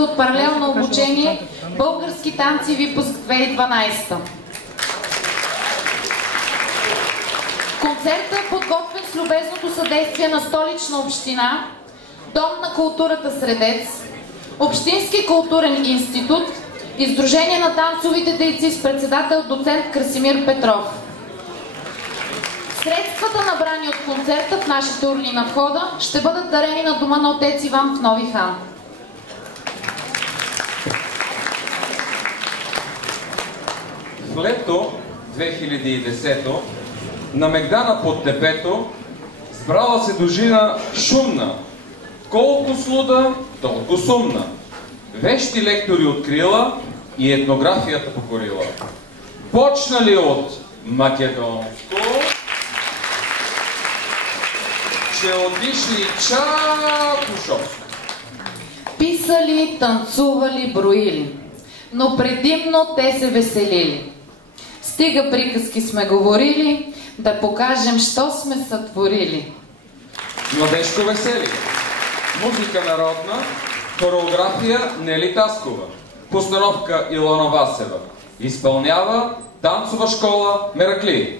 от паралелно обучение Български танци випуск 2012. Концертът е подготвен с любезното съдействие на Столична община, Дом на културата Средец, Общински културен институт и Сдружение на танцовите дейци с председател доцент Красимир Петров. Средствата, набрани от концерта в нашите урни на входа, ще бъдат дарени на дома на отец Иван в Нови хан. В лето 2010 на Мегдана под тепето сбрала се дожина шумна, колко слуда, толкова сумна. Вещи лектори открила и етнографията покорила. Почнали от македонско, че отишли чак ушовско. Писали, танцували, броили, но предимно те се веселили. Стига приказки сме говорили, да покажем, що сме сътворили. Младежко веселие, музика народна, хореография Нели Таскова, постановка Илона Васева. Изпълнява танцова школа Меракли.